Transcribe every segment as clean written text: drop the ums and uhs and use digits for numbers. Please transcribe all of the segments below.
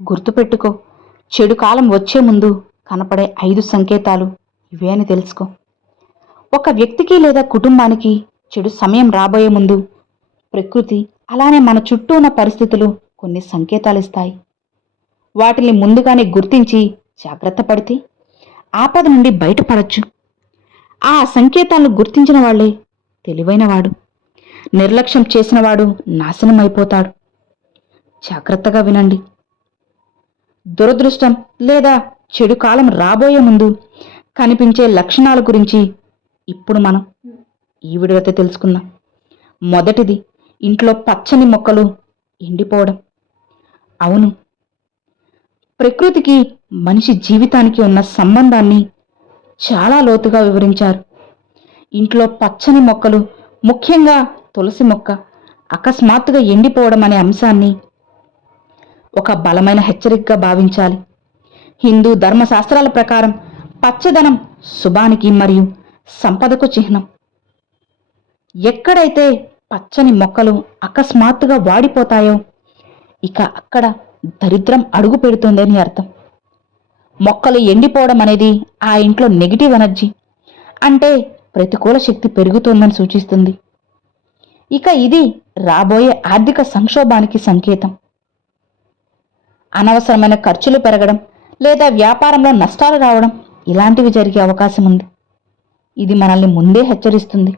గుర్తుపెట్టుకో, చెడు కాలం వచ్చే ముందు కనపడే 5 సంకేతాలు ఇవే అని తెలుసుకో. ఒక వ్యక్తికి లేదా కుటుంబానికి చెడు సమయం రాబోయే ముందు ప్రకృతి అలానే మన చుట్టూ ఉన్న పరిస్థితులు కొన్ని సంకేతాలు ఇస్తాయి. వాటిని ముందుగానే గుర్తించి జాగ్రత్త పడితే ఆపద నుండి బయటపడచ్చు. ఆ సంకేతాలను గుర్తించిన వాళ్లే తెలివైనవాడు. నిర్లక్ష్యం చేసినవాడు నాశనం అయిపోతాడు. జాగ్రత్తగా వినండి. దురదృష్టం లేదా చెడు కాలం రాబోయే ముందు కనిపించే లక్షణాల గురించి ఇప్పుడు మనం ఈ వీడియోతో తెలుసుకుందాం. మొదటిది, ఇంట్లో పచ్చని మొక్కలు ఎండిపోవడం. అవును, ప్రకృతికి మనిషి జీవితానికి ఉన్న సంబంధాన్ని చాలా లోతుగా వివరించారు. ఇంట్లో పచ్చని మొక్కలు, ముఖ్యంగా తులసి మొక్క అకస్మాత్తుగా ఎండిపోవడం అనే అంశాన్ని ఒక బలమైన హెచ్చరికగా భావించాలి. హిందూ ధర్మశాస్త్రాల ప్రకారం పచ్చదనం శుభానికి మరియు సంపదకు చిహ్నం. ఎక్కడైతే పచ్చని మొక్కలు అకస్మాత్తుగా వాడిపోతాయో ఇక అక్కడ దరిద్రం అడుగు పెడుతుందని అర్థం. మొక్కలు ఎండిపోవడం అనేది ఆ ఇంట్లో నెగిటివ్ ఎనర్జీ అంటే ప్రతికూల శక్తి పెరుగుతుందని సూచిస్తుంది. ఇక ఇది రాబోయే ఆర్థిక సంక్షోభానికి సంకేతం. అనవసరమైన ఖర్చులు పెరగడం లేదా వ్యాపారంలో నష్టాలు రావడం ఇలాంటివి జరిగే అవకాశం ఉంది. ఇది మనల్ని ముందే హెచ్చరిస్తుంది.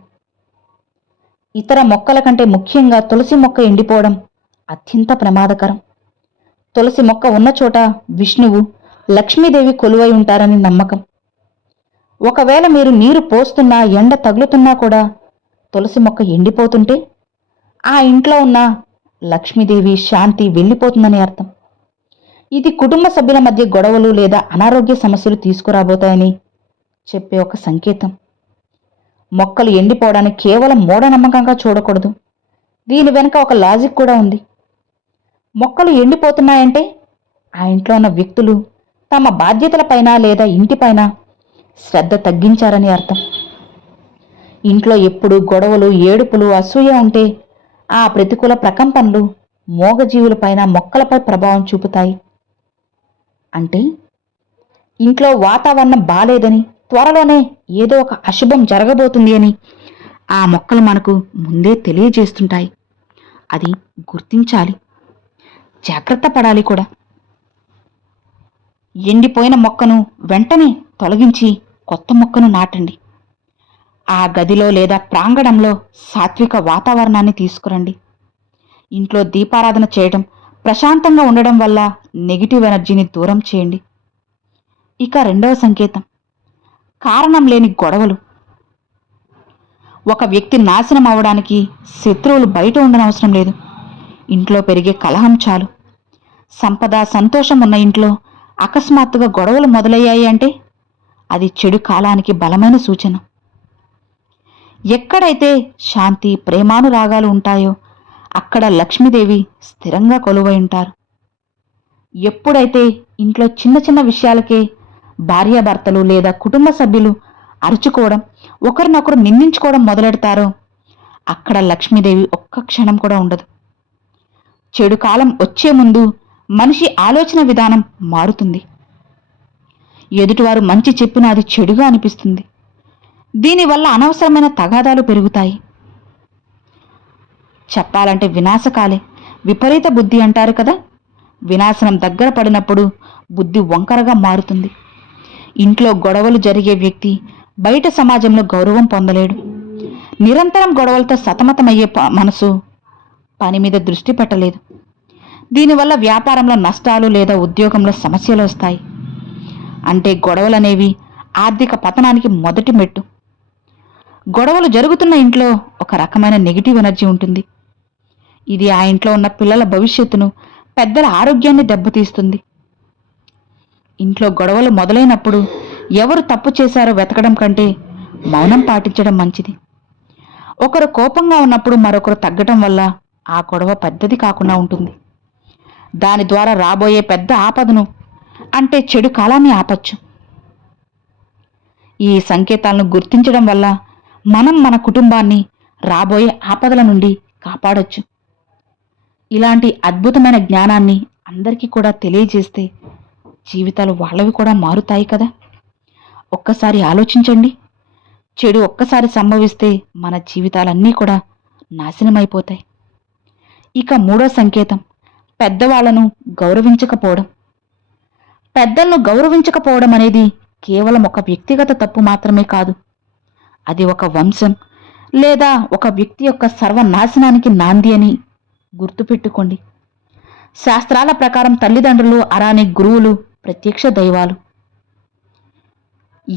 ఇతర మొక్కల కంటే ముఖ్యంగా తులసి మొక్క ఎండిపోవడం అత్యంత ప్రమాదకరం. తులసి మొక్క ఉన్న చోట విష్ణువు, లక్ష్మీదేవి కొలువై ఉంటారని నమ్మకం. ఒకవేళ మీరు నీరు పోస్తున్నా, ఎండ తగులుతున్నా కూడా తులసి మొక్క ఎండిపోతుంటే ఆ ఇంట్లో ఉన్న లక్ష్మీదేవి శాంతి వెళ్ళిపోతుందని అర్థం. ఇది కుటుంబ సభ్యుల మధ్య గొడవలు లేదా అనారోగ్య సమస్యలు తీసుకురాబోతాయని చెప్పే ఒక సంకేతం. మొక్కలు ఎండిపోవడాన్ని కేవలం మూఢనమ్మకంగా చూడకూడదు. దీని వెనుక ఒక లాజిక్ కూడా ఉంది. మొక్కలు ఎండిపోతున్నాయంటే ఆ ఇంట్లో ఉన్న వ్యక్తులు తమ బాధ్యతలపైన లేదా ఇంటిపైన శ్రద్ధ తగ్గించారని అర్థం. ఇంట్లో ఎప్పుడు గొడవలు, ఏడుపులు, అసూయ ఉంటే ఆ ప్రతికూల ప్రకంపనలు మూగజీవులపైన, మొక్కలపై ప్రభావం చూపుతాయి. అంటే ఇంట్లో వాతావరణం బాలేదని, త్వరలోనే ఏదో ఒక అశుభం జరగబోతుంది అని ఆ మొక్కలు మనకు ముందే తెలియజేస్తుంటాయి. అది గుర్తించాలి, జాగ్రత్త పడాలి కూడా. ఎండిపోయిన మొక్కను వెంటనే తొలగించి కొత్త మొక్కను నాటండి. ఆ గదిలో లేదా ప్రాంగణంలో సాత్విక వాతావరణాన్ని తీసుకురండి. ఇంట్లో దీపారాధన చేయడం, ప్రశాంతంగా ఉండడం వల్ల నెగిటివ్ ఎనర్జీని దూరం చేయండి. ఇక రెండవ సంకేతం, కారణం లేని గొడవలు. ఒక వ్యక్తి నాశనం అవడానికి శత్రువులు బయట ఉండనవసరం లేదు. ఇంట్లో పెరిగే కలహం చాలు. సంపద, సంతోషం ఉన్న ఇంట్లో అకస్మాత్తుగా గొడవలు మొదలయ్యాయి అంటే అది చెడు కాలానికి బలమైన సూచన. ఎక్కడైతే శాంతి, ప్రేమానురాగాలు ఉంటాయో అక్కడ లక్ష్మీదేవి స్థిరంగా కొలువై ఉంటారు. ఎప్పుడైతే ఇంట్లో చిన్న చిన్న విషయాలకే భార్యాభర్తలు లేదా కుటుంబ సభ్యులు అరుచుకోవడం, ఒకరినొకరు నిందించుకోవడం మొదలెడతారో అక్కడ లక్ష్మీదేవి ఒక్క క్షణం కూడా ఉండదు. చెడు కాలం వచ్చే ముందు మనిషి ఆలోచన విధానం మారుతుంది. ఎదుటివారు మంచి చెప్పినా అది చెడుగా అనిపిస్తుంది. దీనివల్ల అనవసరమైన తగాదాలు పెరుగుతాయి. చెప్పాలంటే వినాశకాలే. విపరీత బుద్ధి అంటారు కదా, వినాశనం దగ్గర పడినప్పుడు బుద్ధి వంకరగా మారుతుంది. ఇంట్లో గొడవలు జరిగే వ్యక్తి బయట సమాజంలో గౌరవం పొందలేడు. నిరంతరం గొడవలతో సతమతమయ్యే మనసు పని మీద దృష్టి పెట్టలేదు. దీనివల్ల వ్యాపారంలో నష్టాలు లేదా ఉద్యోగంలో సమస్యలు వస్తాయి. అంటే గొడవలనేవి ఆర్థిక పతనానికి మొదటి మెట్టు. గొడవలు జరుగుతున్న ఇంట్లో ఒక రకమైన నెగిటివ్ ఎనర్జీ ఉంటుంది. ఇది ఆ ఇంట్లో ఉన్న పిల్లల భవిష్యత్తును, పెద్దల ఆరోగ్యాన్ని దెబ్బతీస్తుంది. ఇంట్లో గొడవలు మొదలైనప్పుడు ఎవరు తప్పు చేశారో వెతకడం కంటే మౌనం పాటించడం మంచిది. ఒకరు కోపంగా ఉన్నప్పుడు మరొకరు తగ్గటం వల్ల ఆ గొడవ పెద్దది కాకుండా ఉంటుంది. దాని ద్వారా రాబోయే పెద్ద ఆపదను, అంటే చెడు కాలాన్ని ఆపచ్చు. ఈ సంకేతాలను గుర్తించడం వల్ల మనం మన కుటుంబాన్ని రాబోయే ఆపదల నుండి కాపాడొచ్చు. ఇలాంటి అద్భుతమైన జ్ఞానాన్ని అందరికీ కూడా తెలియజేస్తే జీవితాలు వాళ్ళవి కూడా మారుతాయి కదా. ఒక్కసారి ఆలోచించండి. చెడు ఒక్కసారి సంభవిస్తే మన జీవితాలన్నీ కూడా నాశనమైపోతాయి. ఇక మూడో సంకేతం, పెద్దవాళ్లను గౌరవించకపోవడం. పెద్దలను గౌరవించకపోవడం అనేది కేవలం ఒక వ్యక్తిగత తప్పు మాత్రమే కాదు, అది ఒక వంశం లేదా ఒక వ్యక్తి యొక్క సర్వనాశనానికి నాంది అని గుర్తుపెట్టుకోండి. శాస్త్రాల ప్రకారం తల్లిదండ్రులు అలానే గురువులు ప్రత్యక్ష దైవాలు.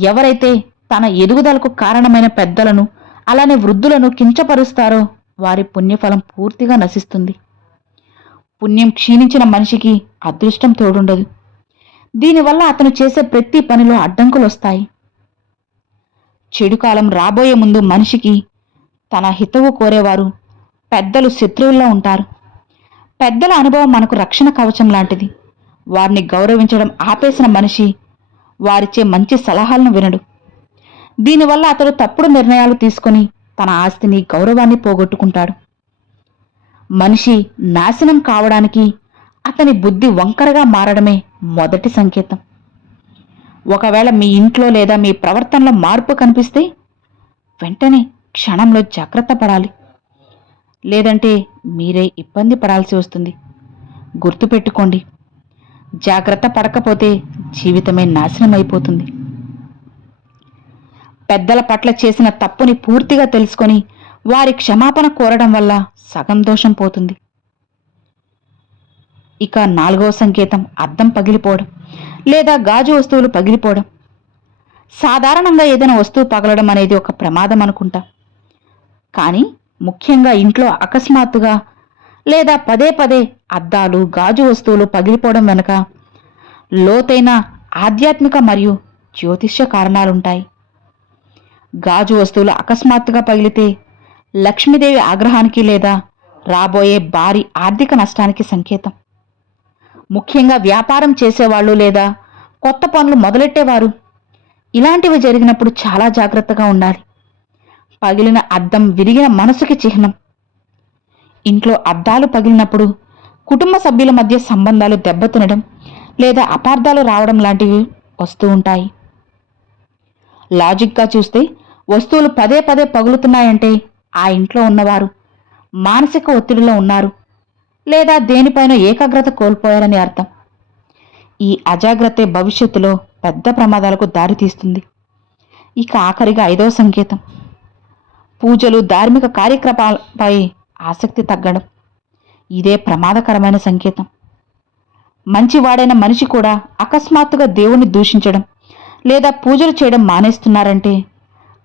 ఎవరైతే తన ఎదుగుదలకు కారణమైన పెద్దలను అలానే వృద్ధులను కించపరుస్తారో వారి పుణ్యఫలం పూర్తిగా నశిస్తుంది. పుణ్యం క్షీణించిన మనిషికి అదృష్టం తోడుండదు. దీనివల్ల అతను చేసే ప్రతి పనిలో అడ్డంకులు వస్తాయి. చెడు కాలం రాబోయే ముందు మనిషికి తన హితవు కోరేవారు పెద్దలు శత్రువుల్లో ఉంటారు. పెద్దల అనుభవం మనకు రక్షణ కవచం లాంటిది. వారిని గౌరవించడం ఆపేసిన మనిషి వారిచ్చే మంచి సలహాలను వినడు. దీనివల్ల అతడు తప్పుడు నిర్ణయాలు తీసుకొని తన ఆస్తిని గౌరవాన్ని పోగొట్టుకుంటాడు. మనిషి నాశనం కావడానికి అతని బుద్ధి వంకరగా మారడమే మొదటి సంకేతం. ఒకవేళ మీ ఇంట్లో లేదా మీ ప్రవర్తనలో మార్పు కనిపిస్తే వెంటనే క్షణంలో జాగ్రత్త పడాలి, లేదంటే మీరే ఇబ్బంది పడాల్సి వస్తుంది. గుర్తుపెట్టుకోండి, జాగ్రత్త పడకపోతే జీవితమే నాశనం అయిపోతుంది. పెద్దల పట్ల చేసిన తప్పుని పూర్తిగా తెలుసుకొని వారి క్షమాపణ కోరడం వల్ల సగం దోషం పోతుంది. ఇక నాలుగవ సంకేతం, అద్దం పగిలిపోవడం లేదా గాజు వస్తువులు పగిలిపోవడం. సాధారణంగా ఏదైనా వస్తువు పగలడం అనేది ఒక ప్రమాదం అనుకుంటా, కానీ ముఖ్యంగా ఇంట్లో అకస్మాత్తుగా లేదా పదే పదే అద్దాలు గాజు వస్తువులు పగిలిపోవడం వెనుక లోతైన ఆధ్యాత్మిక మరియు జ్యోతిష్య కారణాలుంటాయి. గాజు వస్తువులు అకస్మాత్తుగా పగిలితే లక్ష్మీదేవి ఆగ్రహానికి లేదా రాబోయే భారీ ఆర్థిక నష్టానికి సంకేతం. ముఖ్యంగా వ్యాపారం చేసేవాళ్ళు లేదా కొత్త పనులు మొదలెట్టేవారు ఇలాంటివి జరిగినప్పుడు చాలా జాగ్రత్తగా ఉండాలి. పగిలిన అద్దం విరిగిన మనసుకి చిహ్నం. ఇంట్లో అద్దాలు పగిలినప్పుడు కుటుంబ సభ్యుల మధ్య సంబంధాలు దెబ్బతినడం లేదా అపార్థాలు రావడం లాంటివి వస్తూ ఉంటాయి. లాజిక్గా చూస్తే వస్తువులు పదే పదే పగులుతున్నాయంటే ఆ ఇంట్లో ఉన్నవారు మానసిక ఒత్తిడిలో ఉన్నారు లేదా దేనిపైన ఏకాగ్రత కోల్పోయారని అర్థం. ఈ అజాగ్రత్తే భవిష్యత్తులో పెద్ద ప్రమాదాలకు దారితీస్తుంది. ఇక ఆఖరిగా ఐదవ సంకేతం, పూజలు ధార్మిక కార్యక్రమాలపై ఆసక్తి తగ్గడం. ఇదే ప్రమాదకరమైన సంకేతం. మంచివాడైన మనిషి కూడా అకస్మాత్తుగా దేవుణ్ణి దూషించడం లేదా పూజలు చేయడం మానేస్తున్నారంటే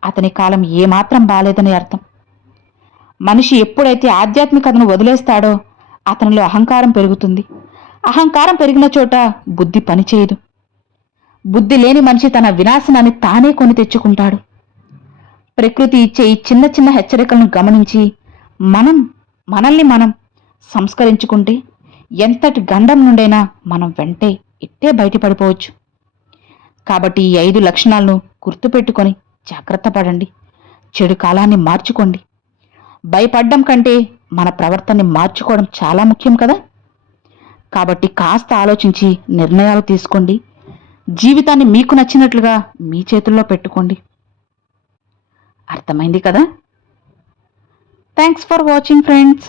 అతని కాలం ఏమాత్రం బాలేదని అర్థం. మనిషి ఎప్పుడైతే ఆధ్యాత్మికతను వదిలేస్తాడో అతనిలో అహంకారం పెరుగుతుంది. అహంకారం పెరిగిన చోట బుద్ధి పనిచేయదు. బుద్ధి లేని మనిషి తన వినాశనాన్ని తానే కొని తెచ్చుకుంటాడు. ప్రకృతి ఇచ్చే ఈ చిన్న చిన్న హెచ్చరికలను గమనించి మనల్ని మనం సంస్కరించుకుంటే ఎంతటి గండం నుండైనా మనం వెంటే ఇట్టే బయటపడిపోవచ్చు. కాబట్టి ఈ 5 లక్షణాలను గుర్తుపెట్టుకొని జాగ్రత్త పడండి. చెడు కాలాన్ని మార్చుకోండి. భయపడ్డం కంటే మన ప్రవర్తనని మార్చుకోవడం చాలా ముఖ్యం కదా. కాబట్టి కాస్త ఆలోచించి నిర్ణయాలు తీసుకోండి. జీవితాన్ని మీకు నచ్చినట్లుగా మీ చేతుల్లో పెట్టుకోండి. అర్థమైంది కదా? Thanks for watching friends.